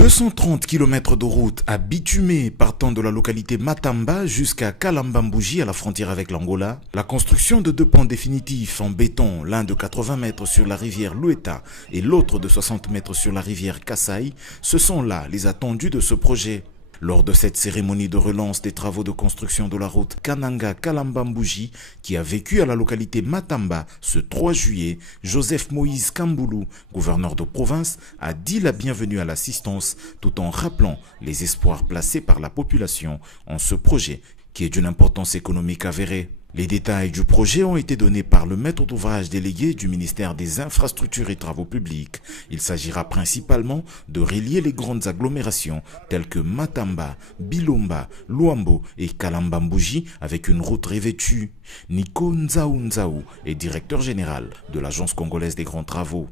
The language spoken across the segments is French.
230 km de route à bitumée partant de la localité Matamba jusqu'à Kalambambouji à la frontière avec l'Angola. La construction de deux ponts définitifs en béton, l'un de 80 mètres sur la rivière Lueta et l'autre de 60 mètres sur la rivière Kasaï, ce sont là les attendus de ce projet. Lors de cette cérémonie de relance des travaux de construction de la route Kananga-Kalambambouji, qui a vécu à la localité Matamba ce 3 juillet, Joseph Moïse Kamboulou, gouverneur de province, a dit la bienvenue à l'assistance tout en rappelant les espoirs placés par la population en ce projet qui est d'une importance économique avérée. Les détails du projet ont été donnés par le maître d'ouvrage délégué du ministère des Infrastructures et Travaux Publics. Il s'agira principalement de relier les grandes agglomérations telles que Matamba, Bilomba, Luambo et Kalambambouji avec une route revêtue. Nico Nzaou est directeur général de l'Agence congolaise des grands travaux.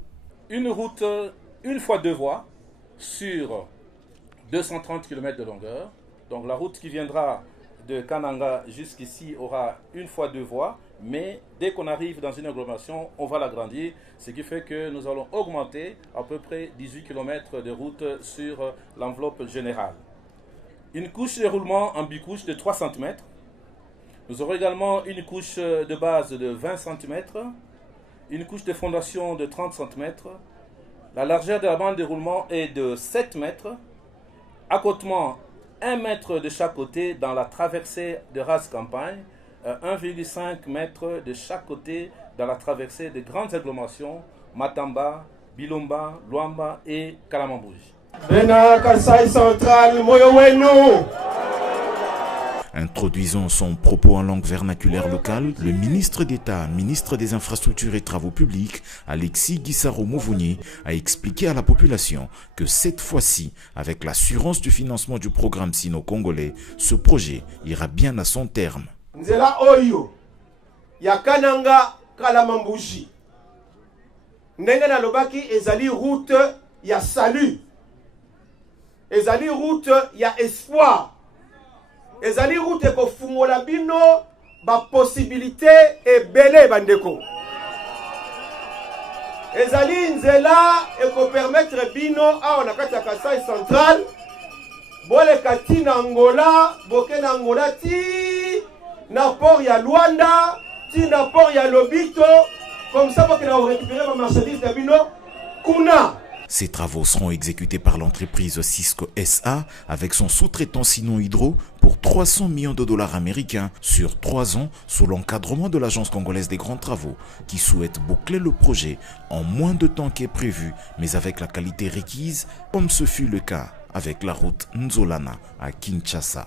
Une route, une fois deux voies, sur 230 km de longueur. Donc la route qui viendra de Kananga jusqu'ici aura une fois deux voies, mais dès qu'on arrive dans une agglomération, on va l'agrandir, ce qui fait que nous allons augmenter à peu près 18 km de route sur l'enveloppe générale. Une couche de roulement en bicouche de 3 cm. Nous aurons également une couche de base de 20 cm, une couche de fondation de 30 cm. La largeur de la bande de roulement est de 7 mètres. Accotement 1 mètre de chaque côté dans la traversée de race campagne, 1,5 mètre de chaque côté dans la traversée de grandes agglomérations, Matamba, Bilomba, Luamba et Kalambambouji. Introduisant son propos en langue vernaculaire locale, le ministre d'État, ministre des Infrastructures et Travaux Publics, Alexis Gisaro Mouvouni, a expliqué à la population que cette fois-ci, avec l'assurance du financement du programme sino-congolais, ce projet ira bien à son terme. Nzela oyo ya Kananga Kalambambouji ndenge nalobaki ezali route ya salut, ezali route ya espoir, ezali route ko fungola bino ba possibilité ebele bandeko, ezali nzela eko permettre bino awa na kati ya Kasai Central boleka ti na Angola, boke na Angola ti na port ya Luanda, ti na port ya Lobito, comme ça boke na récupérer ma marchandise na bino kuna. Ces travaux seront exécutés par l'entreprise Cisco SA avec son sous-traitant Sino Hydro pour 300 millions de dollars américains sur 3 ans sous l'encadrement de l'Agence congolaise des grands travaux qui souhaite boucler le projet en moins de temps qu'est prévu mais avec la qualité requise comme ce fut le cas avec la route Nzolana à Kinshasa.